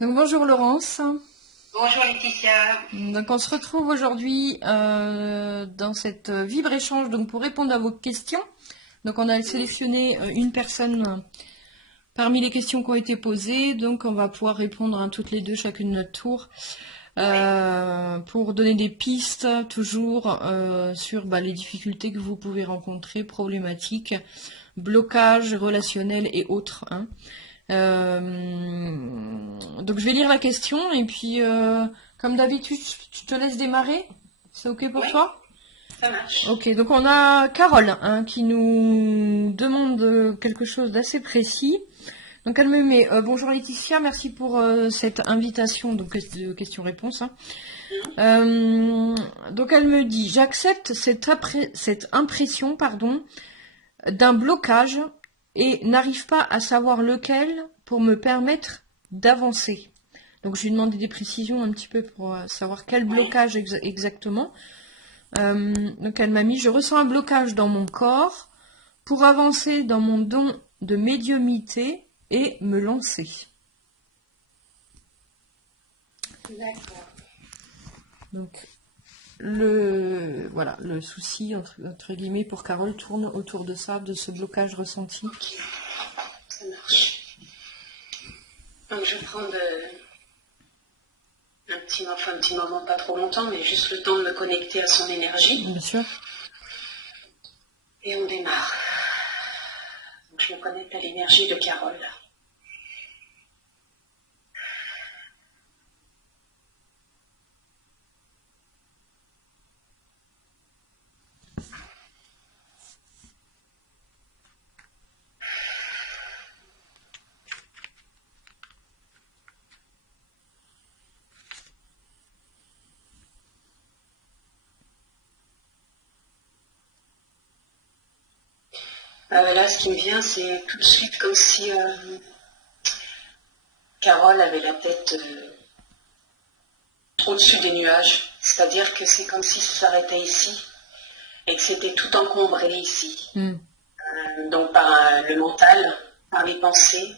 Donc bonjour Laurence. Bonjour Laetitia. Donc on se retrouve aujourd'hui dans cette Vibre échange donc pour répondre à vos questions. Donc on a sélectionné une personne parmi les questions qui ont été posées. Donc on va pouvoir répondre toutes les deux chacune notre tour pour donner des pistes toujours sur les difficultés que vous pouvez rencontrer, problématiques, blocages relationnels et autres. Donc je vais lire la question et puis comme d'habitude tu te laisses démarrer. C'est ok pour Oui, toi? ça marche. Ok, donc on a Carole qui nous demande quelque chose d'assez précis. Donc elle me met bonjour Laetitia, merci pour cette invitation donc de questions-réponses. Donc elle me dit j'accepte cette impression d'un blocage et n'arrive pas à savoir lequel pour me permettre d'avancer. Donc je lui ai demandé des précisions un petit peu pour savoir quel blocage exactement. Donc elle m'a mis je ressens un blocage dans mon corps pour avancer dans mon don de médiumnité et me lancer. D'accord. Donc le souci entre guillemets pour Carole tourne autour de ça, de ce blocage ressenti. Ok, ça marche. Donc je vais prendre un petit moment, pas trop longtemps, mais juste le temps de me connecter à son énergie. Bien sûr. Et on démarre. Donc je me connecte à l'énergie de Carole. Là, ce qui me vient, c'est tout de suite comme si Carole avait la tête au-dessus des nuages. C'est-à-dire que c'est comme si ça s'arrêtait ici et que c'était tout encombré ici. Donc par le mental, par les pensées.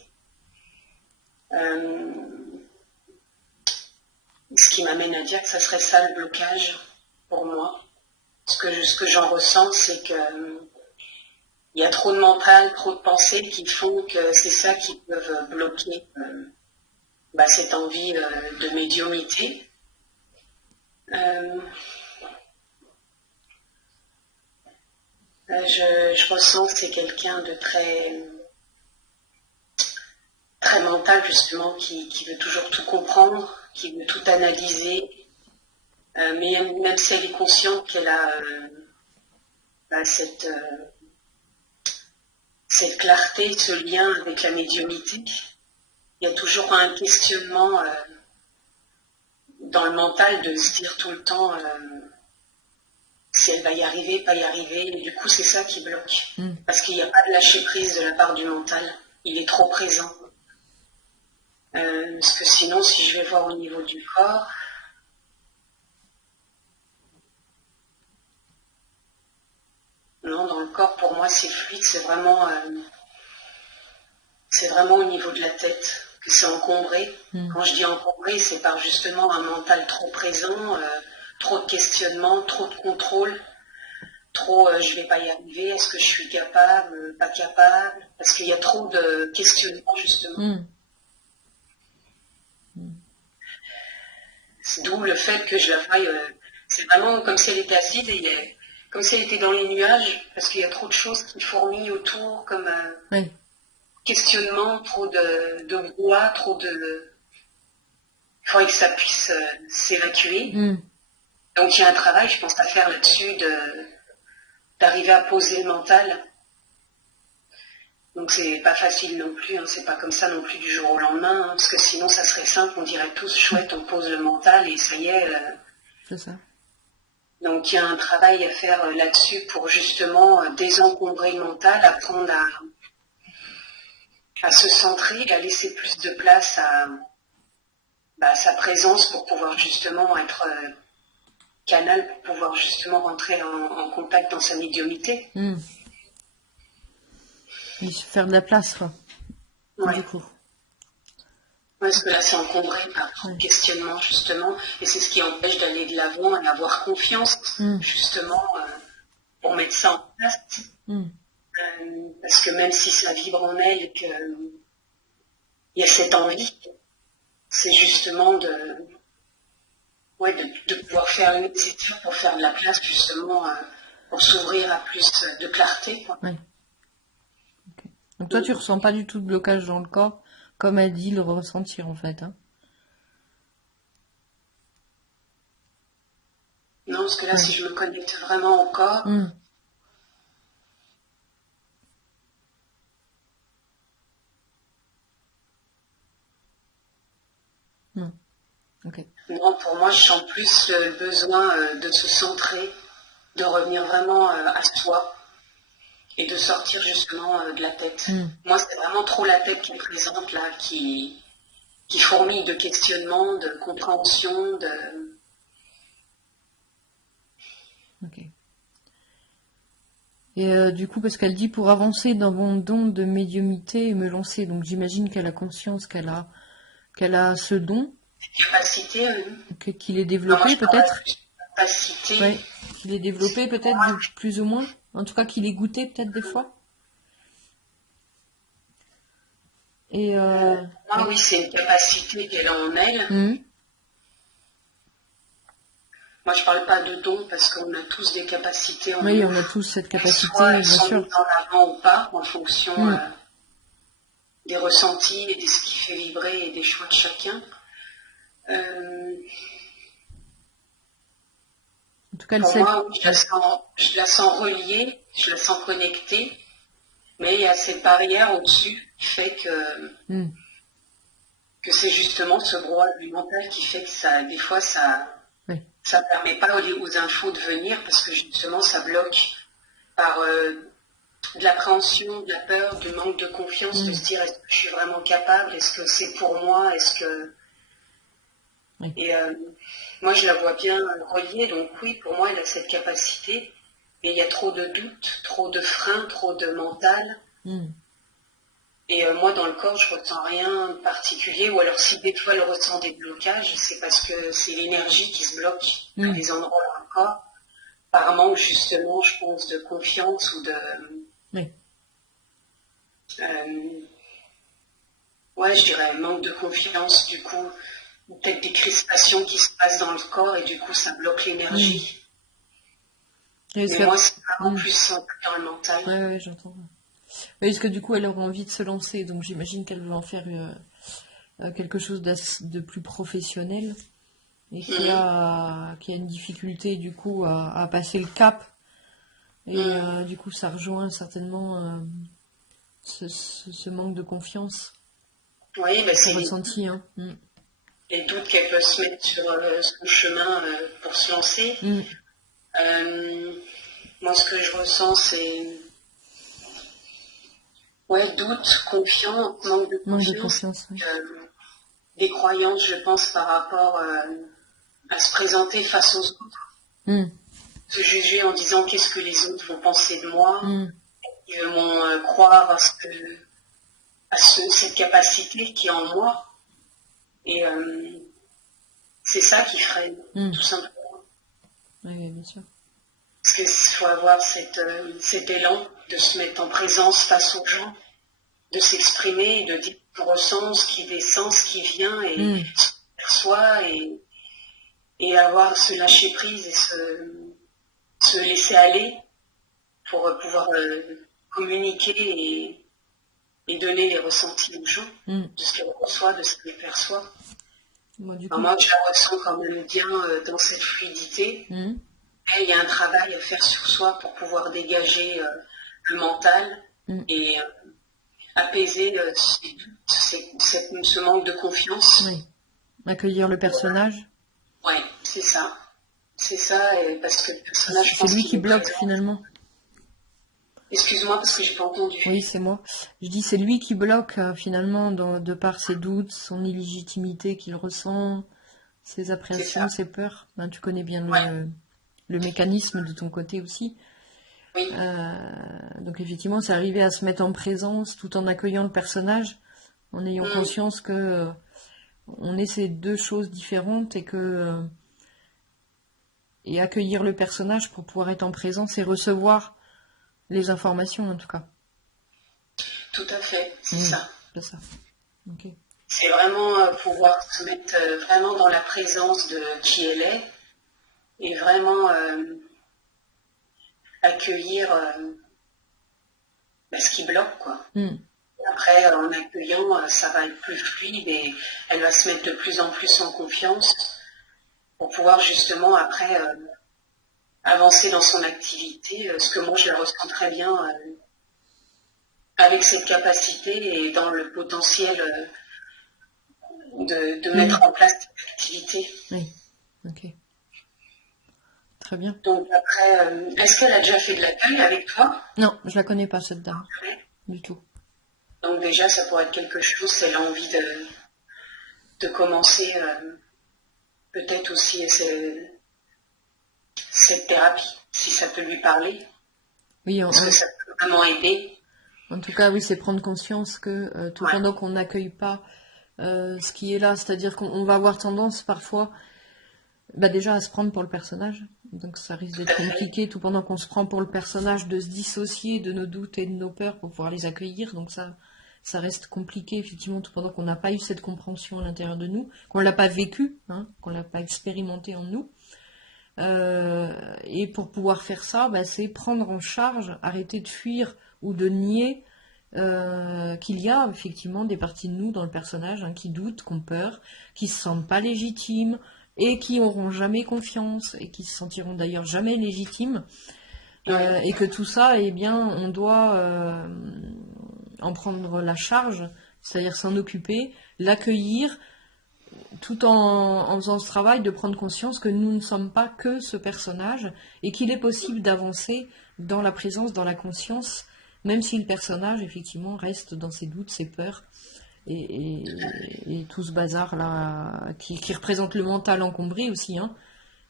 Ce qui m'amène à dire que ça serait ça le blocage pour moi. Ce que j'en ressens, c'est que il y a trop de mental, trop de pensées qui font que c'est ça qui peuvent bloquer cette envie de médiumnité. Je ressens que c'est quelqu'un de très mental justement, qui veut toujours tout comprendre, qui veut tout analyser, mais même si elle est consciente qu'elle a cette clarté, ce lien avec la médiumnité, il y a toujours un questionnement dans le mental de se dire tout le temps si elle va y arriver, pas y arriver, et du coup c'est ça qui bloque, parce qu'il n'y a pas de lâcher prise de la part du mental, il est trop présent. Parce que sinon, si je vais voir au niveau du corps, non, dans le corps, pour moi, c'est fluide, c'est vraiment au niveau de la tête que c'est encombré. Quand je dis encombré, c'est par justement un mental trop présent, trop de questionnement, trop de contrôle, trop je vais pas y arriver, est-ce que je suis capable, pas capable, parce qu'il y a trop de questionnement justement. D'où le fait que je la voie, c'est vraiment comme si elle était assise et comme si elle était dans les nuages, parce qu'il y a trop de choses qui fourmillent autour, comme questionnement, trop de brouhaha, trop de... Il faudrait que ça puisse s'évacuer. Donc il y a un travail, je pense, à faire là-dessus, d'arriver à poser le mental. Donc c'est pas facile non plus, c'est pas comme ça non plus du jour au lendemain, parce que sinon ça serait simple, on dirait tous chouette, on pose le mental et ça y est. C'est ça. Donc il y a un travail à faire là-dessus pour justement désencombrer le mental, apprendre à se centrer, à laisser plus de place à sa présence pour pouvoir justement être canal, pour pouvoir justement rentrer en contact dans sa médiumnité. Oui, se faire de la place, quoi. Ouais. Du coup. Parce que là, c'est encombré par le questionnement, justement, et c'est ce qui empêche d'aller de l'avant et d'avoir confiance, justement, pour mettre ça en place. Parce que même si ça vibre en elle et qu'il y a cette envie, c'est justement de pouvoir faire une étude pour faire de la place, justement, pour s'ouvrir à plus de clarté. Quoi. Ouais. Okay. Donc toi, tu ressens pas du tout de blocage dans le corps, comme elle dit le ressentir, en fait. Hein. Non, parce que là, si je me connecte vraiment au corps, non. Okay. Non, pour moi, je sens plus le besoin de se centrer, de revenir vraiment à soi et de sortir justement de la tête. Moi, c'est vraiment trop la tête qui est présente là, qui fourmille de questionnement, de compréhension, de... Ok. Et du coup, parce qu'elle dit pour avancer dans mon don de médiumnité et me lancer, donc j'imagine qu'elle a conscience qu'elle a ce don. Capacité. Qu'il est développé peut-être. Capacité. Ouais, qu'il est développé peut-être plus ou moins. En tout cas, qu'il est goûté peut-être des fois. Et oui, c'est une capacité qu'elle a en elle. Moi, je parle pas de don parce qu'on a tous des capacités en nous. Oui, on a tous cette capacité, bien sûr. Elles sont en avant ou pas, en fonction des ressentis et de ce qui fait vibrer et des choix de chacun. En tout cas, pour moi, je la sens reliée, je la sens connectée, mais il y a cette barrière au-dessus qui fait que c'est justement ce brouhaha du mental qui fait que ça, des fois, ça permet pas aux infos de venir parce que justement, ça bloque par de l'appréhension, de la peur, du manque de confiance, de se dire est-ce que je suis vraiment capable, est-ce que c'est pour moi, est-ce que... Et moi, je la vois bien reliée, donc oui, pour moi, elle a cette capacité, mais il y a trop de doutes, trop de freins, trop de mental. Et moi, dans le corps, je ressens rien de particulier, ou alors si des fois elle ressent des blocages, c'est parce que c'est l'énergie qui se bloque à des endroits dans le corps, par manque justement, je pense, de confiance ou de... je dirais manque de confiance, du coup, peut-être des crispations qui se passent dans le corps et du coup ça bloque l'énergie. Mais moi c'est vraiment plus simple dans le mental. Ouais, j'entends. Oui, parce que du coup elle aura envie de se lancer, donc j'imagine qu'elle veut en faire quelque chose de plus professionnel et qui a une difficulté du coup à passer le cap. Et du coup ça rejoint certainement ce manque de confiance. Oui, c'est ressenti. Les doutes qu'elle peut se mettre sur son chemin pour se lancer. Moi, ce que je ressens, c'est doute, confiance, manque de confiance. Des croyances, je pense, par rapport à se présenter face aux autres. Se juger en disant qu'est-ce que les autres vont penser de moi. Ils vont croire à cette capacité qui est en moi. Et c'est ça qui freine, tout simplement. Oui, bien sûr. Parce qu'il faut avoir cet élan de se mettre en présence face aux gens, de s'exprimer, de dire ce qu'on ressent, ce qui descend, ce qui vient, et se perçoit, et avoir ce lâcher prise et se laisser aller pour pouvoir communiquer et donner les ressentis aux gens, de ce qu'ils reçoivent, de ce qu'ils perçoivent. Moi, je la ressens quand même bien dans cette fluidité. Et il y a un travail à faire sur soi pour pouvoir dégager le mental et apaiser ce manque de confiance. Oui. Accueillir le personnage. Oui, c'est ça. C'est ça, parce que le personnage... C'est lui qui bloque finalement. Excuse-moi parce que j'ai pas entendu. Oui, c'est moi. Je dis c'est lui qui bloque finalement de par ses doutes, son illégitimité qu'il ressent, ses appréhensions, ses peurs. Ben, tu connais bien le mécanisme de ton côté aussi. Oui. Donc effectivement, c'est arriver à se mettre en présence tout en accueillant le personnage, en ayant conscience que on est ces deux choses différentes et accueillir le personnage pour pouvoir être en présence et recevoir les informations en tout cas. Tout à fait, c'est ça. C'est ça. Okay. C'est vraiment pouvoir se mettre vraiment dans la présence de qui elle est et vraiment accueillir ce qui bloque, quoi. Après, en accueillant, ça va être plus fluide et elle va se mettre de plus en plus en confiance pour pouvoir justement après avancer dans son activité, ce que moi je la ressens très bien avec cette capacité et dans le potentiel de mettre en place cette activité. Oui, ok. Très bien. Donc après, est-ce qu'elle a déjà fait de l'accueil avec toi? Non, je la connais pas cette dame, du tout. Donc déjà, ça pourrait être quelque chose, si elle a envie de commencer peut-être aussi cette thérapie, si ça peut lui parler. Oui, parce que ça peut vraiment aider. En tout cas, oui, c'est prendre conscience que tout pendant qu'on n'accueille pas ce qui est là, c'est-à-dire qu'on va avoir tendance parfois déjà à se prendre pour le personnage. Donc ça risque d'être compliqué tout pendant qu'on se prend pour le personnage de se dissocier de nos doutes et de nos peurs pour pouvoir les accueillir. Donc ça reste compliqué effectivement tout pendant qu'on n'a pas eu cette compréhension à l'intérieur de nous, qu'on l'a pas vécu, qu'on l'a pas expérimenté en nous. Et pour pouvoir faire ça, c'est prendre en charge, arrêter de fuir ou de nier qu'il y a effectivement des parties de nous dans le personnage qui doutent, qui ont peur, qui se sentent pas légitimes et qui auront jamais confiance et qui se sentiront d'ailleurs jamais légitimes et que tout ça, on doit en prendre la charge, c'est-à-dire s'en occuper, l'accueillir, tout en faisant ce travail de prendre conscience que nous ne sommes pas que ce personnage et qu'il est possible d'avancer dans la présence, dans la conscience, même si le personnage, effectivement, reste dans ses doutes, ses peurs et tout ce bazar-là qui représente le mental encombré aussi,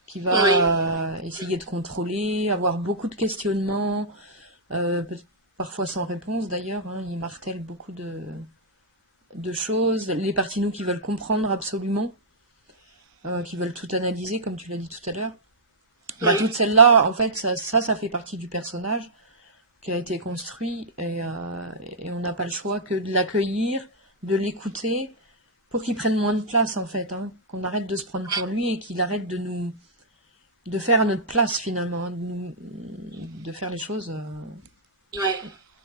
qui va essayer de contrôler, avoir beaucoup de questionnements, parfois sans réponse d'ailleurs, il martèle beaucoup de choses, les parties nous qui veulent comprendre absolument, qui veulent tout analyser, comme tu l'as dit tout à l'heure. Toutes celles-là, en fait, ça fait partie du personnage qui a été construit et on n'a pas le choix que de l'accueillir, de l'écouter, pour qu'il prenne moins de place, en fait, qu'on arrête de se prendre pour lui et qu'il arrête de faire à notre place, finalement, de faire les choses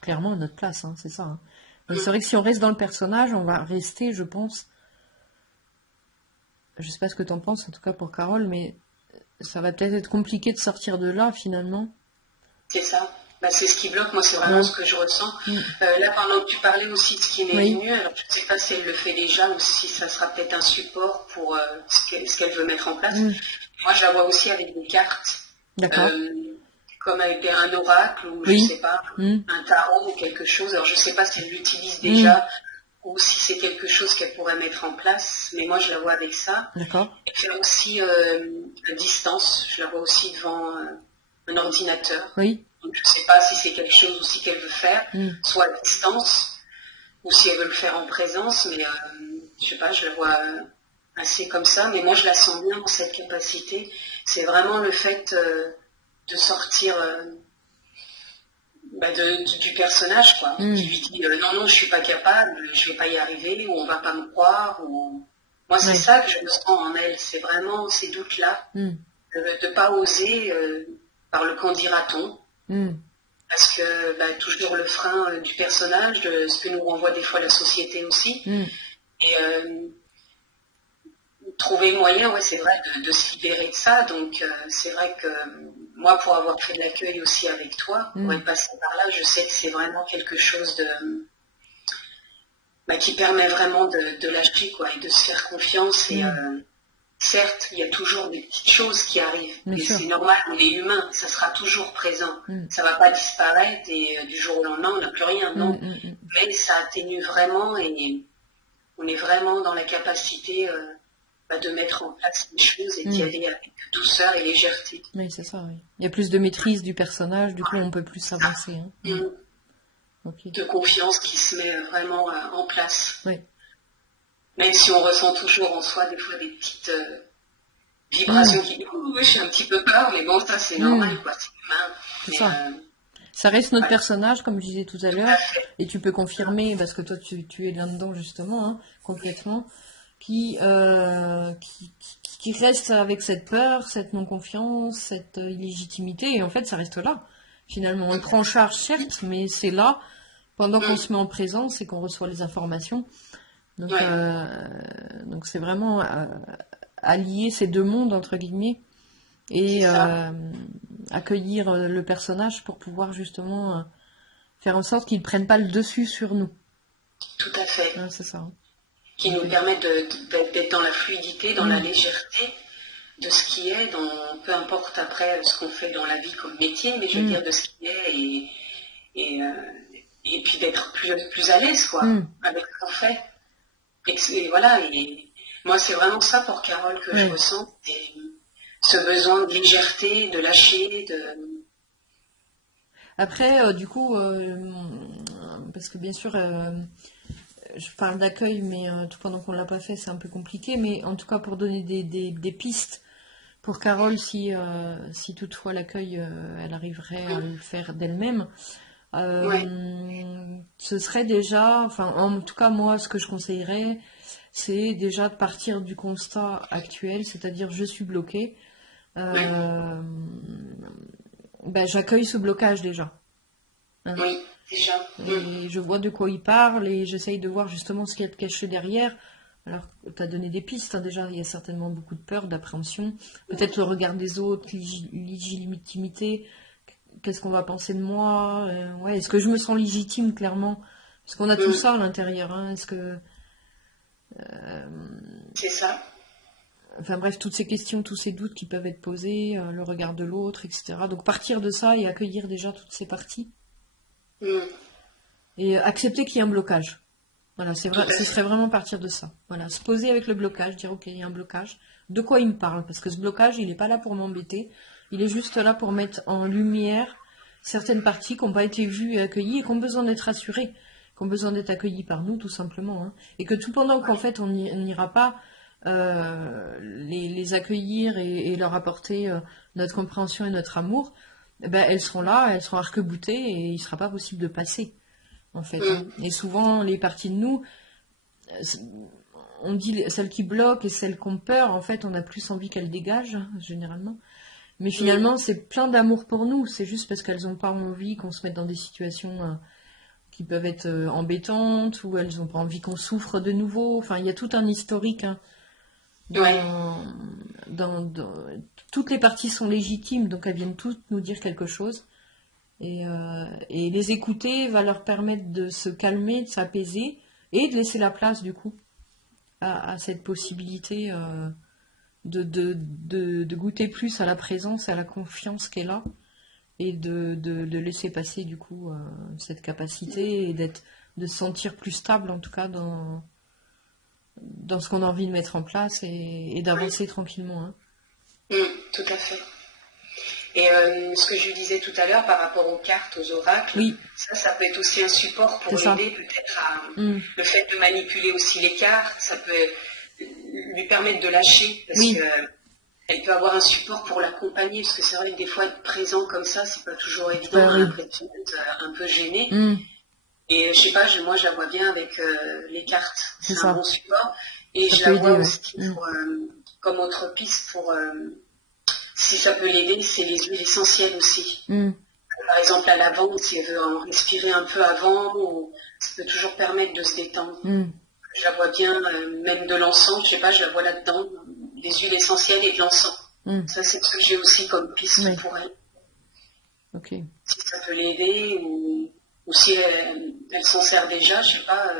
clairement à notre place, c'est ça. C'est vrai que si on reste dans le personnage, on va rester, je pense, je sais pas ce que t'en penses, en tout cas pour Carole, mais ça va peut-être être compliqué de sortir de là, finalement. C'est ça. C'est ce qui bloque, moi c'est vraiment ce que je ressens. Là, pendant que tu parlais aussi de ce qui m'est venu, alors je ne sais pas si elle le fait déjà ou si ça sera peut-être un support pour ce qu'elle veut mettre en place. Moi je la vois aussi avec des cartes. D'accord. Comme avec un oracle ou je sais pas, un tarot ou quelque chose. Alors je sais pas si elle l'utilise déjà ou si c'est quelque chose qu'elle pourrait mettre en place, mais moi je la vois avec ça. D'accord. Elle fait aussi à distance, je la vois aussi devant un ordinateur. Oui. Donc je sais pas si c'est quelque chose aussi qu'elle veut faire, soit à distance ou si elle veut le faire en présence, mais je sais pas, je la vois assez comme ça, mais moi je la sens bien dans cette capacité. C'est vraiment le fait de sortir du personnage, quoi, qui lui dit non, je suis pas capable, je vais pas y arriver, ou on va pas me croire, ou moi c'est ça que je me sens en elle, c'est vraiment ces doutes-là, de pas oser par le qu'en dira-t-on, parce que toujours le frein du personnage, de ce que nous renvoie des fois la société aussi, et trouver moyen, c'est vrai, de se libérer de ça. Donc, c'est vrai que moi, pour avoir fait de l'accueil aussi avec toi, pour être passé par là, je sais que c'est vraiment quelque chose qui permet vraiment de lâcher, quoi, et de se faire confiance. Et certes, il y a toujours des petites choses qui arrivent, mais c'est normal, on est humain, ça sera toujours présent. Ça va pas disparaître et du jour au lendemain, on n'a plus rien, non. Mais ça atténue vraiment et on est vraiment dans la capacité de mettre en place les choses et d'y aller avec douceur et légèreté. Oui, c'est ça, oui. Il y a plus de maîtrise du personnage, du coup on peut plus s'avancer. De confiance qui se met vraiment en place. Oui. Même si on ressent toujours en soi des fois des petites vibrations qui disent « j'ai un petit peu peur », mais bon, ça c'est normal, quoi, c'est humain. C'est ça. Ça reste notre personnage, comme je disais tout à l'heure, et tu peux confirmer, parce que toi tu es là-dedans justement, hein, complètement, qui reste avec cette peur, cette non-confiance, cette illégitimité, et en fait ça reste là. Finalement, on le prend en charge, certes, mais c'est là, pendant qu'on se met en présence et qu'on reçoit les informations. Donc c'est vraiment allier ces deux mondes, entre guillemets, et accueillir le personnage pour pouvoir justement faire en sorte qu'il ne prenne pas le dessus sur nous. Tout à fait. C'est ça. Qui nous permet d'être dans la fluidité, dans la légèreté de ce qui est, peu importe après ce qu'on fait dans la vie comme métier, mais je veux dire de ce qui est et puis d'être plus à l'aise quoi, avec ce qu'on fait. Et voilà, et moi c'est vraiment ça pour Carole que je ressens, et ce besoin de légèreté, de lâcher, Après, du coup, parce que bien sûr, je parle d'accueil, mais tout pendant qu'on ne l'a pas fait, c'est un peu compliqué, mais en tout cas pour donner des pistes pour Carole, si toutefois l'accueil, elle arriverait à le faire d'elle-même, ce serait déjà, enfin en tout cas moi ce que je conseillerais, c'est déjà de partir du constat actuel, c'est-à-dire je suis bloquée, j'accueille ce blocage déjà. Oui, déjà. Et je vois de quoi il parle et j'essaye de voir justement ce qu'il y a de caché derrière. Alors, tu as donné des pistes, hein, déjà, il y a certainement beaucoup de peur, d'appréhension. Peut-être le regard des autres, l'illégitimité. Qu'est-ce qu'on va penser de moi? Est-ce que je me sens légitime, clairement? Parce qu'on a tout ça à l'intérieur. Hein. Est-ce que... C'est ça. Enfin bref, toutes ces questions, tous ces doutes qui peuvent être posés, le regard de l'autre, etc. Donc partir de ça et accueillir déjà toutes ces parties. Et accepter qu'il y a un blocage. Voilà, c'est vrai, ce serait vraiment partir de ça. Voilà, se poser avec le blocage, dire ok, il y a un blocage. De quoi il me parle? Parce que ce blocage, il n'est pas là pour m'embêter. Il est juste là pour mettre en lumière certaines parties qui n'ont pas été vues et accueillies et qui ont besoin d'être rassurées, qui ont besoin d'être accueillies par nous, tout simplement. Hein. Et que tout pendant qu'en fait, on n'ira pas les accueillir et leur apporter notre compréhension et notre amour, elles seront là, elles seront arc-boutées et il ne sera pas possible de passer. En fait. Et souvent, les parties de nous, on dit celles qui bloquent et celles qui ont peur, en fait, on a plus envie qu'elles dégagent, généralement. Mais finalement, c'est plein d'amour pour nous. C'est juste parce qu'elles n'ont pas envie qu'on se mette dans des situations qui peuvent être embêtantes ou elles n'ont pas envie qu'on souffre de nouveau. Enfin, il y a tout un historique. Hein, toutes les parties sont légitimes, donc elles viennent toutes nous dire quelque chose. Et les écouter va leur permettre de se calmer, de s'apaiser et de laisser la place du coup à cette possibilité de goûter plus à la présence, à la confiance qu'elle a et de laisser passer du coup cette capacité et de se sentir plus stable en tout cas dans ce qu'on a envie de mettre en place et d'avancer tranquillement. Hein. Tout à fait. Et ce que je disais tout à l'heure par rapport aux cartes, aux oracles, ça peut être aussi un support pour l'aider peut-être à le fait de manipuler aussi les cartes, ça peut lui permettre de lâcher parce qu'elle peut avoir un support pour l'accompagner parce que c'est vrai que des fois être présent comme ça, c'est pas toujours évident, on a l'impression d'être un peu gêné. Et je sais pas, moi je la vois bien avec les cartes, c'est un bon support. Et je la vois aussi comme autre piste pour... si ça peut l'aider, c'est les huiles essentielles aussi. Par exemple, la lavande, si elle veut en respirer un peu avant, ça peut toujours permettre de se détendre. Je la vois bien, même de l'encens, je sais pas, je la vois là-dedans, les huiles essentielles et de l'encens. Ça, c'est ce que j'ai aussi comme piste pour elle. Si ça peut l'aider, ou si elle s'en sert déjà, je sais pas,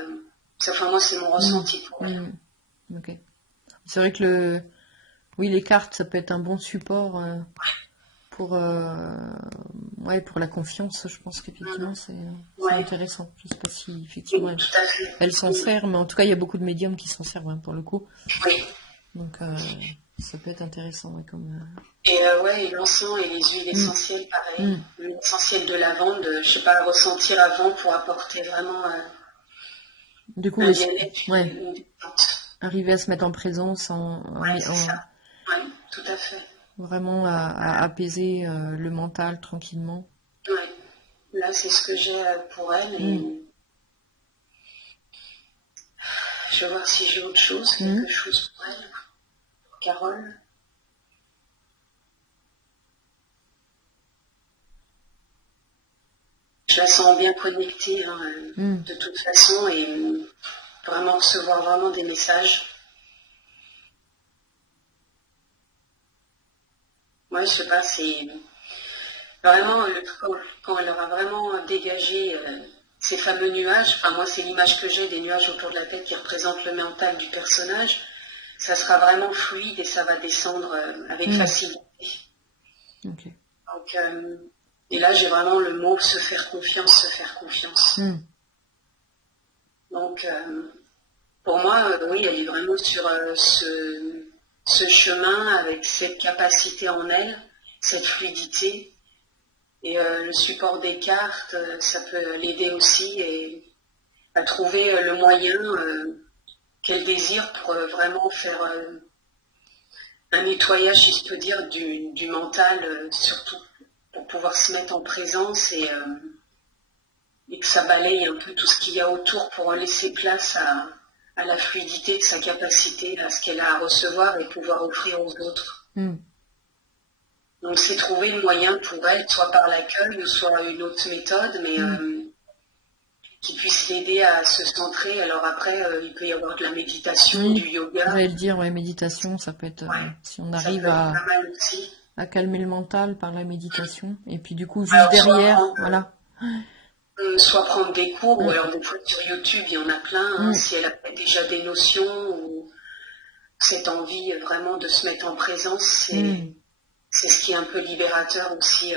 enfin, moi, c'est mon ressenti pour elle. C'est vrai que les cartes, ça peut être un bon support pour la confiance. Je pense qu'effectivement, c'est intéressant. Je ne sais pas si effectivement elle s'en sert, mais en tout cas, il y a beaucoup de médiums qui s'en servent pour le coup. Donc, ça peut être intéressant. Et l'encens et les huiles essentielles, pareil. L'huile essentielle de lavande, je sais pas, ressentir avant pour apporter vraiment du coup, un bien-être. Arriver à se mettre en présence, Ouais, c'est ça. Oui, tout à fait. vraiment à apaiser le mental tranquillement. Ouais. Là, c'est ce que j'ai pour elle. Et je vais voir si j'ai autre chose, quelque chose pour elle. Pour Carole. Je la sens bien connectée de toute façon et vraiment recevoir vraiment des messages. Ouais, je sais pas, c'est vraiment quand elle aura vraiment dégagé ces fameux nuages. Enfin, moi, c'est l'image que j'ai des nuages autour de la tête qui représentent le mental du personnage. Ça sera vraiment fluide et ça va descendre avec facilité. Okay. Donc, et là, j'ai vraiment le mot se faire confiance, se faire confiance. Donc, pour moi, oui, elle est vraiment sur ce chemin avec cette capacité en elle, cette fluidité. Et le support des cartes, ça peut l'aider aussi et à trouver le moyen qu'elle désire pour vraiment faire un nettoyage, si je peux dire, du mental, surtout pour pouvoir se mettre en présence et que ça balaye un peu tout ce qu'il y a autour pour laisser place à la fluidité de sa capacité, à ce qu'elle a à recevoir et pouvoir offrir aux autres. Donc c'est trouver le moyen pour elle, soit par l'accueil ou soit une autre méthode, mais qui puisse l'aider à se centrer. Alors après, il peut y avoir de la méditation, du yoga. J'allais le dire, ouais, méditation, ça peut être, si on arrive pas mal aussi. À calmer le mental par la méditation, et puis du coup, juste derrière, voilà. Soit prendre des cours, ou alors des fois sur YouTube, il y en a plein, si elle a déjà des notions, ou cette envie vraiment de se mettre en présence, c'est ce qui est un peu libérateur aussi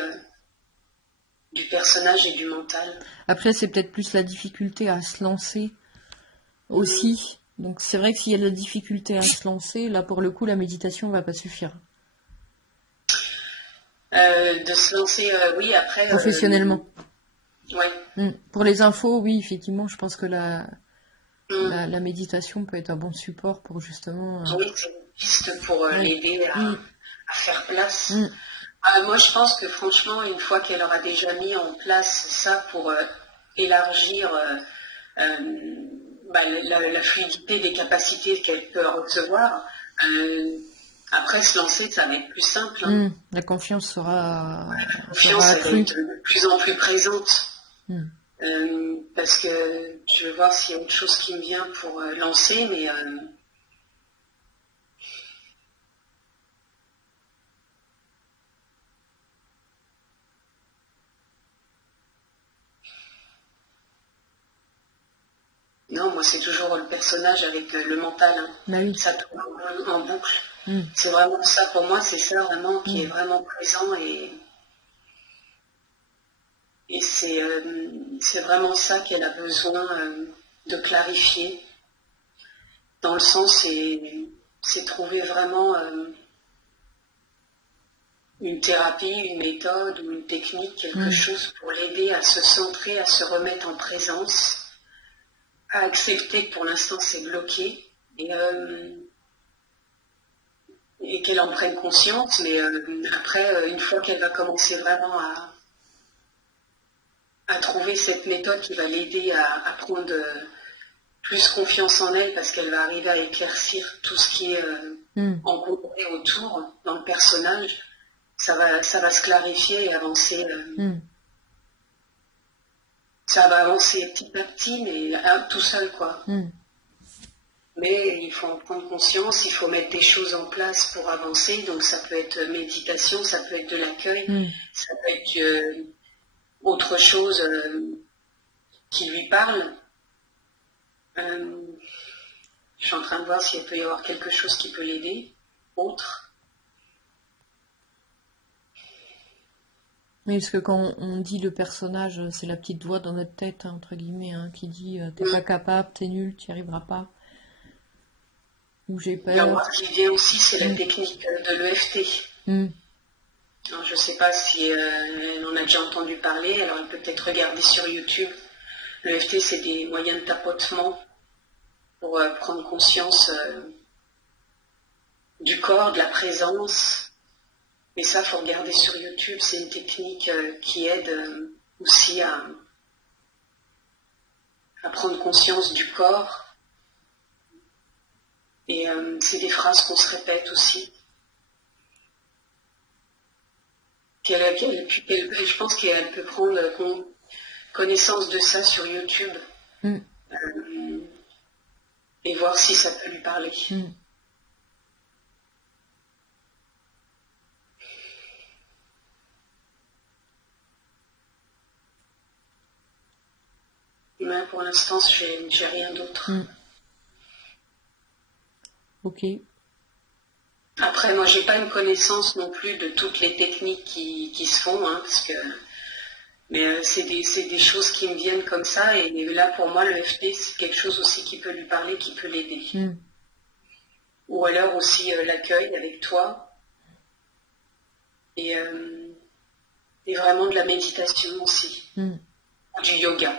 du personnage et du mental. Après, c'est peut-être plus la difficulté à se lancer aussi. Donc c'est vrai que s'il y a de la difficulté à se lancer, là pour le coup, la méditation va pas suffire. De se lancer, oui, après... Professionnellement. Ouais. Pour les infos, oui, effectivement, je pense que la méditation peut être un bon support pour justement... Oui, c'est une piste pour l'aider à faire place. Moi, je pense que franchement, une fois qu'elle aura déjà mis en place ça pour élargir la fluidité des capacités qu'elle peut recevoir, après se lancer, ça va être plus simple. La confiance sera accrue. Elle va être de plus en plus présente. Parce que je vais voir s'il y a autre chose qui me vient pour lancer, mais... Non, moi c'est toujours le personnage avec le mental. Bah oui. Ça tourne en boucle. C'est vraiment ça pour moi, c'est ça vraiment qui est vraiment présent et c'est vraiment ça qu'elle a besoin de clarifier. Dans le sens, c'est trouver vraiment une thérapie, une méthode ou une technique, quelque chose pour l'aider à se centrer, à se remettre en présence, à accepter que pour l'instant c'est bloqué et qu'elle en prenne conscience, mais après, une fois qu'elle va commencer vraiment à trouver cette méthode qui va l'aider à prendre plus confiance en elle, parce qu'elle va arriver à éclaircir tout ce qui est encombré autour dans le personnage, ça va se clarifier et avancer. Ça va avancer petit à petit, mais tout seul, quoi. Mais il faut en prendre conscience, il faut mettre des choses en place pour avancer. Donc ça peut être méditation, ça peut être de l'accueil, ça peut être autre chose qui lui parle. Je suis en train de voir s'il peut y avoir quelque chose qui peut l'aider, autre. Oui, parce que quand on dit le personnage, c'est la petite voix dans notre tête, hein, entre guillemets, hein, qui dit t'es pas capable, t'es nul, t'y arriveras pas. Ou j'ai peur. Moi, ce qui vient aussi, c'est la technique de l'EFT. Alors, je ne sais pas si elle en a déjà entendu parler, alors elle peut peut-être regarder sur YouTube. L'EFT, c'est des moyens de tapotement pour prendre conscience du corps, de la présence. Mais ça, faut regarder sur YouTube. C'est une technique qui aide aussi à prendre conscience du corps. Et c'est des phrases qu'on se répète aussi. Je pense qu'elle peut prendre connaissance de ça sur YouTube et voir si ça peut lui parler. Mais pour l'instant, j'ai rien d'autre. Ok. Après, moi, j'ai pas une connaissance non plus de toutes les techniques qui se font, hein, mais c'est des choses qui me viennent comme ça, et là, pour moi, le FT, c'est quelque chose aussi qui peut lui parler, qui peut l'aider. Ou alors aussi l'accueil avec toi, et vraiment de la méditation aussi, du yoga.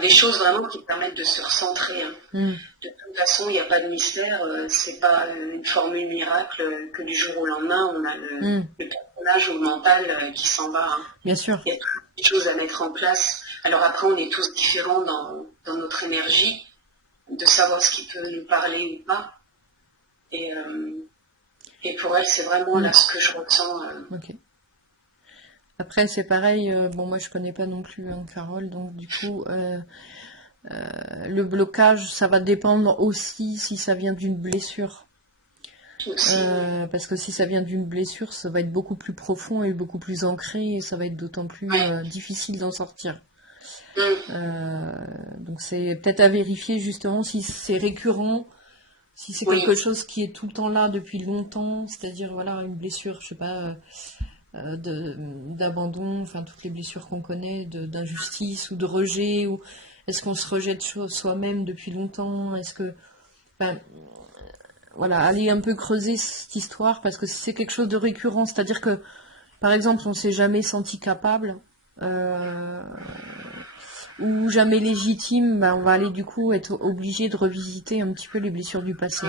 Des choses vraiment qui permettent de se recentrer. Hein. De toute façon, il n'y a pas de mystère, c'est pas une formule miracle que du jour au lendemain, on a le personnage ou le mental qui s'en va. Hein. Bien sûr. Il y a toujours des choses à mettre en place. Alors après, on est tous différents dans notre énergie, de savoir ce qui peut nous parler ou pas. Et pour elle, c'est vraiment là ce que je ressens. Ok. Après, c'est pareil, bon, moi je connais pas non plus Carole, donc du coup, le blocage, ça va dépendre aussi si ça vient d'une blessure. Parce que si ça vient d'une blessure, ça va être beaucoup plus profond et beaucoup plus ancré, et ça va être d'autant plus difficile d'en sortir. Donc c'est peut-être à vérifier justement si c'est récurrent, si c'est quelque chose qui est tout le temps là depuis longtemps, c'est-à-dire voilà une blessure, je sais pas... d'abandon, enfin toutes les blessures qu'on connaît, d'injustice ou de rejet, ou est-ce qu'on se rejette soi-même depuis longtemps, est-ce que, enfin, voilà, aller un peu creuser cette histoire, parce que si c'est quelque chose de récurrent, c'est-à-dire que, par exemple, on s'est jamais senti capable, ou jamais légitime, on va aller du coup être obligé de revisiter un petit peu les blessures du passé.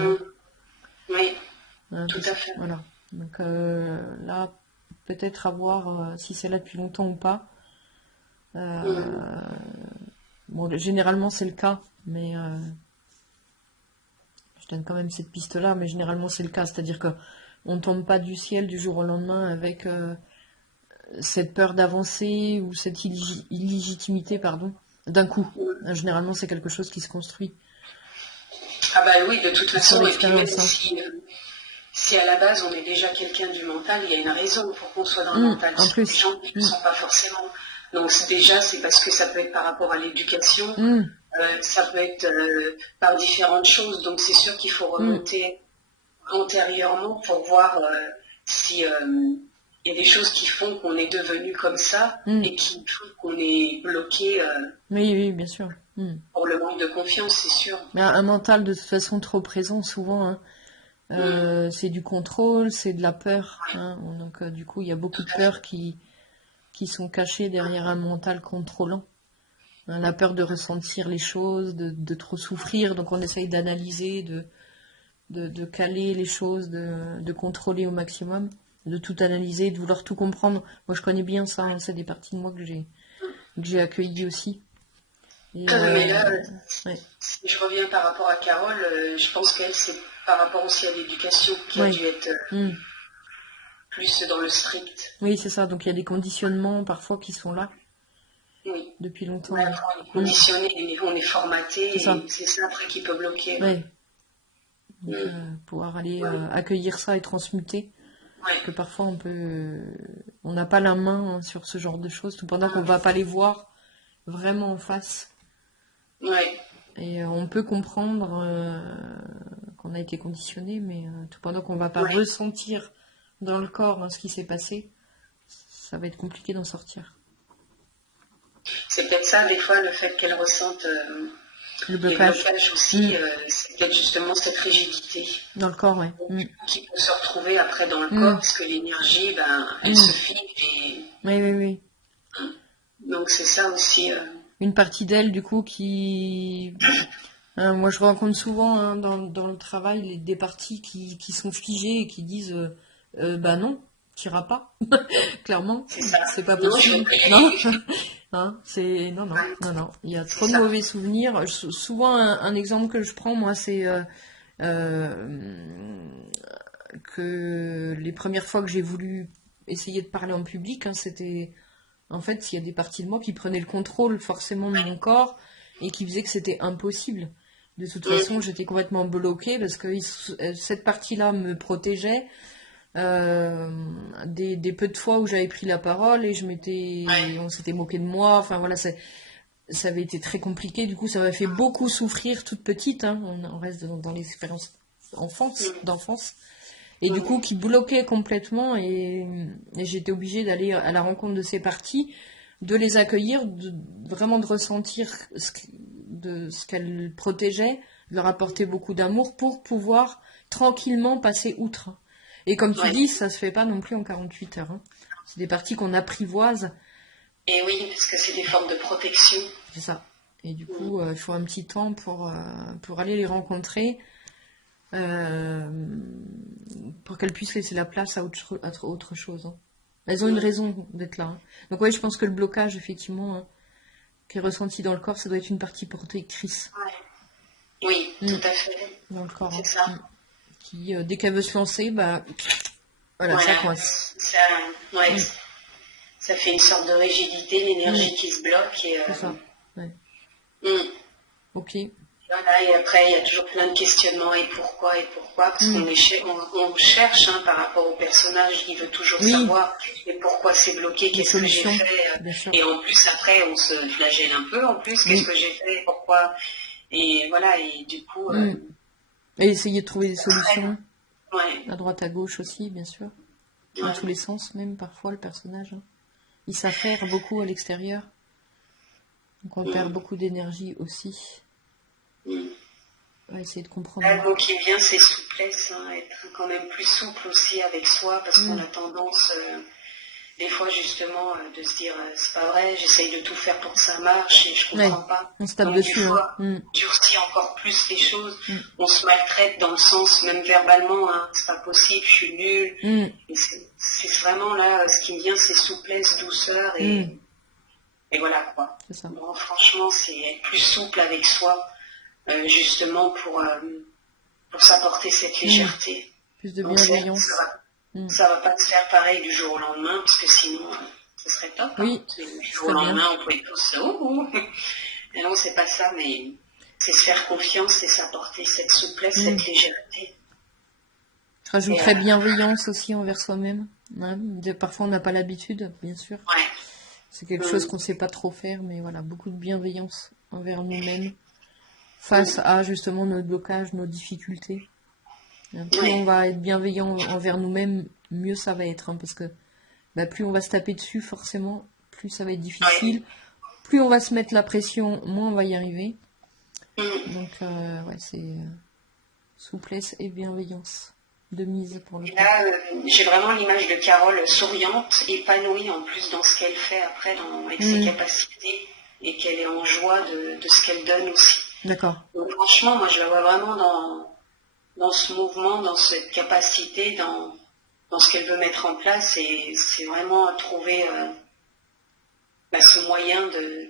Oui, tout à fait. Voilà. Donc là, peut-être à voir si c'est là depuis longtemps ou pas. Bon, généralement c'est le cas, mais je donne quand même cette piste-là, mais généralement c'est le cas, c'est-à-dire que on ne tombe pas du ciel du jour au lendemain avec cette peur d'avancer ou cette illégitimité, pardon, d'un coup. Généralement c'est quelque chose qui se construit. Ah bah oui, de toute façon, et puis même si à la base on est déjà quelqu'un du mental, il y a une raison pour qu'on soit dans le mental. En plus. Les gens qui ne sont pas forcément. Donc déjà, c'est parce que ça peut être par rapport à l'éducation, ça peut être par différentes choses. Donc c'est sûr qu'il faut remonter antérieurement pour voir si il y a des choses qui font qu'on est devenu comme ça et qui font qu'on est bloqué. Oui, bien sûr. Pour le manque de confiance, c'est sûr. Mais un mental de toute façon trop présent souvent. Hein. C'est du contrôle, c'est de la peur. Hein. Donc du coup, il y a beaucoup de peurs qui sont cachées derrière un mental contrôlant. Hein, la peur de ressentir les choses, de trop souffrir. Donc on essaye d'analyser, de caler les choses, de contrôler au maximum, de tout analyser, de vouloir tout comprendre. Moi, je connais bien ça. Hein, c'est des parties de moi que j'ai accueillies aussi. Et, mais là, si je reviens par rapport à Carole, je pense qu'elle, c'est par rapport aussi à l'éducation qui a dû être plus dans le strict. Oui, c'est ça. Donc il y a des conditionnements parfois qui sont là depuis longtemps. Ouais, on est conditionné, on est formaté, c'est ça après qui peut bloquer. Oui. Donc, pouvoir aller accueillir ça et transmuter. Parce que parfois on n'a pas la main sur ce genre de choses, tout pendant qu'on ne va pas les voir vraiment en face. Et on peut comprendre qu'on a été conditionné, mais tout pendant qu'on ne va pas ressentir dans le corps ce qui s'est passé, ça va être compliqué d'en sortir. C'est peut-être ça, des fois, le fait qu'elle ressente le blocage aussi, c'est peut-être justement cette rigidité. Dans le corps, qui peut se retrouver après dans le corps, parce que l'énergie, elle se fige. Oui. Donc c'est ça aussi. Une partie d'elle, du coup, qui Moi, je rencontre souvent dans le travail des parties qui sont figées et qui disent bah non, t'iras pas. Clairement, c'est pas possible. Non, c'est non. Il y a trop de mauvais souvenirs. Souvent, un exemple que je prends, moi, c'est que les premières fois que j'ai voulu essayer de parler en public, c'était en fait, il y a des parties de moi qui prenaient le contrôle forcément de mon corps et qui faisaient que c'était impossible. De toute façon, j'étais complètement bloquée parce que cette partie-là me protégeait. Des peu de fois où j'avais pris la parole et on s'était moqué de moi. Enfin voilà, ça avait été très compliqué. Du coup, ça m'a fait beaucoup souffrir toute petite. On reste dans l'expérience d'enfance. Et du coup, qui bloquait complètement. Et j'étais obligée d'aller à la rencontre de ces parties, de les accueillir, vraiment de ressentir ce qu'elles protégeaient, de leur apporter beaucoup d'amour pour pouvoir tranquillement passer outre. Et comme tu dis, ça se fait pas non plus en 48 heures. C'est des parties qu'on apprivoise. Et oui, parce que c'est des formes de protection. C'est ça. Et du coup, il faut un petit temps pour aller les rencontrer, pour qu'elles puissent laisser la place à autre chose. Elles ont une raison d'être là. Donc ouais, je pense que le blocage, effectivement, qui est ressenti dans le corps, ça doit être une partie protectrice. Oui, tout à fait. Dans le corps. C'est ça. Qui, dès qu'elle veut se lancer, voilà, ça coince. Ça fait une sorte de rigidité, l'énergie qui se bloque. Et, c'est ça. Ouais. Ok. Voilà, et après, il y a toujours plein de questionnements. Et pourquoi, parce qu'on cherche par rapport au personnage, il veut toujours savoir et pourquoi c'est bloqué, qu'est-ce que j'ai fait. Et en plus, après, on se flagelle un peu. En plus, qu'est-ce que j'ai fait, pourquoi. Et voilà, et du coup... Et essayer de trouver des solutions à droite, à gauche aussi, bien sûr. Dans tous les sens, même parfois, le personnage. Il s'affaire beaucoup à l'extérieur. Donc on perd beaucoup d'énergie aussi. On va essayer de comprendre. Le mot qui vient, c'est souplesse. Être quand même plus souple aussi avec soi, parce qu'on a tendance... des fois justement de se dire c'est pas vrai, j'essaye de tout faire pour que ça marche et je comprends pas. On se tape dessus. Des fois, durcit encore plus les choses. On se maltraite dans le sens, même verbalement, c'est pas possible, je suis nulle. Et c'est vraiment là, ce qui me vient, c'est souplesse, douceur et voilà quoi. C'est ça. Bon, franchement, c'est être plus souple avec soi, justement pour s'apporter cette légèreté. Plus de bienveillance. Ça va pas se faire pareil du jour au lendemain, parce que sinon, ce serait top. Oui. Du jour au lendemain, on pourrait tous... Et non, c'est pas ça, mais c'est se faire confiance et s'apporter cette souplesse, cette légèreté. Je rajouterais bienveillance aussi envers soi-même. Parfois, on n'a pas l'habitude, bien sûr. C'est quelque chose qu'on ne sait pas trop faire, mais voilà, beaucoup de bienveillance envers nous-mêmes, face à justement nos blocages, nos difficultés. Plus on va être bienveillant envers nous-mêmes, mieux ça va être. Parce que plus on va se taper dessus, forcément, plus ça va être difficile. Plus on va se mettre la pression, moins on va y arriver. Donc, c'est souplesse et bienveillance de mise pour le coup. Là, j'ai vraiment l'image de Carole souriante, épanouie en plus dans ce qu'elle fait après, avec ses capacités, et qu'elle est en joie de ce qu'elle donne aussi. D'accord. Donc franchement, moi je la vois vraiment dans ce mouvement, dans cette capacité, dans ce qu'elle veut mettre en place, et c'est vraiment trouver ce moyen de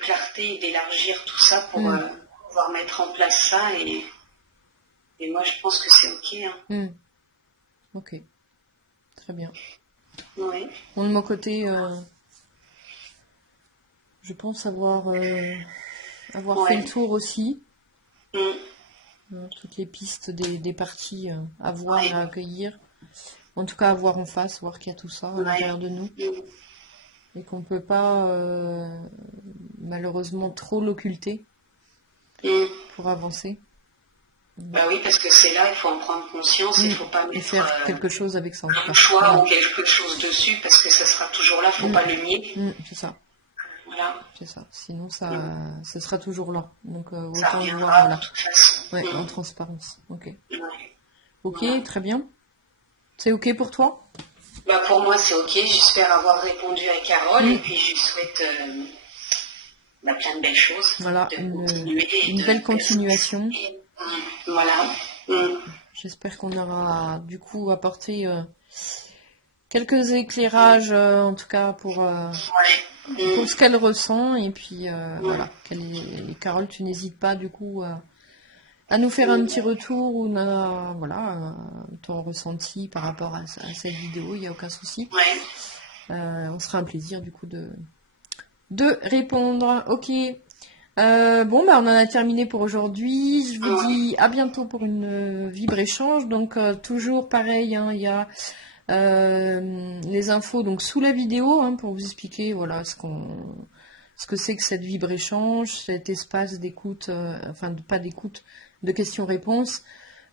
clarté et d'élargir tout ça pour pouvoir mettre en place ça, et moi je pense que c'est ok. Ok, très bien. Oui. Bon, de mon côté, je pense avoir fait le tour aussi. Toutes les pistes des parties à voir et à accueillir. En tout cas, à voir en face, voir qu'il y a tout ça à l'intérieur de nous. Et qu'on ne peut pas, malheureusement, trop l'occulter pour avancer. Oui, parce que c'est là, il faut en prendre conscience, il ne faut pas mettre faire quelque chose avec ça. Un choix ou quelque chose dessus, parce que ça sera toujours là, il ne faut pas le nier. C'est ça. Voilà. C'est ça. Sinon, ça sera toujours là. Donc, ça autant reviendra voir de toute façon. en transparence. Ok. Ok, très bien. C'est ok pour toi? Pour moi, c'est ok. J'espère avoir répondu à Carole, et puis je souhaite plein de belles choses. Voilà, une belle continuation. Voilà. J'espère qu'on aura du coup apporté quelques éclairages, en tout cas pour ce qu'elle ressent. Et puis voilà, Carole, tu n'hésites pas du coup à nous faire un petit retour ou ton ressenti par rapport à cette vidéo, il n'y a aucun souci. On sera un plaisir du coup de répondre. Ok. On en a terminé pour aujourd'hui. Je vous dis à bientôt pour une vibre-échange. Donc toujours pareil, hein, il y a les infos donc sous la vidéo pour vous expliquer voilà ce que c'est que cette vibre-échange, cet espace d'écoute, pas d'écoute, de questions-réponses,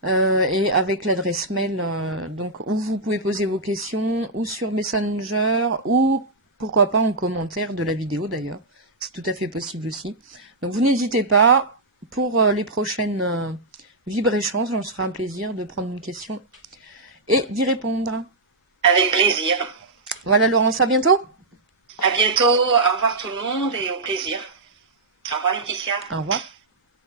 et avec l'adresse mail donc où vous pouvez poser vos questions, ou sur Messenger, ou pourquoi pas en commentaire de la vidéo d'ailleurs. C'est tout à fait possible aussi. Donc vous n'hésitez pas, pour les prochaines vibre-échanges, on sera un plaisir de prendre une question et d'y répondre. Avec plaisir. Voilà Laurence, à bientôt. À bientôt, au revoir tout le monde et au plaisir. Au revoir Laetitia. Au revoir.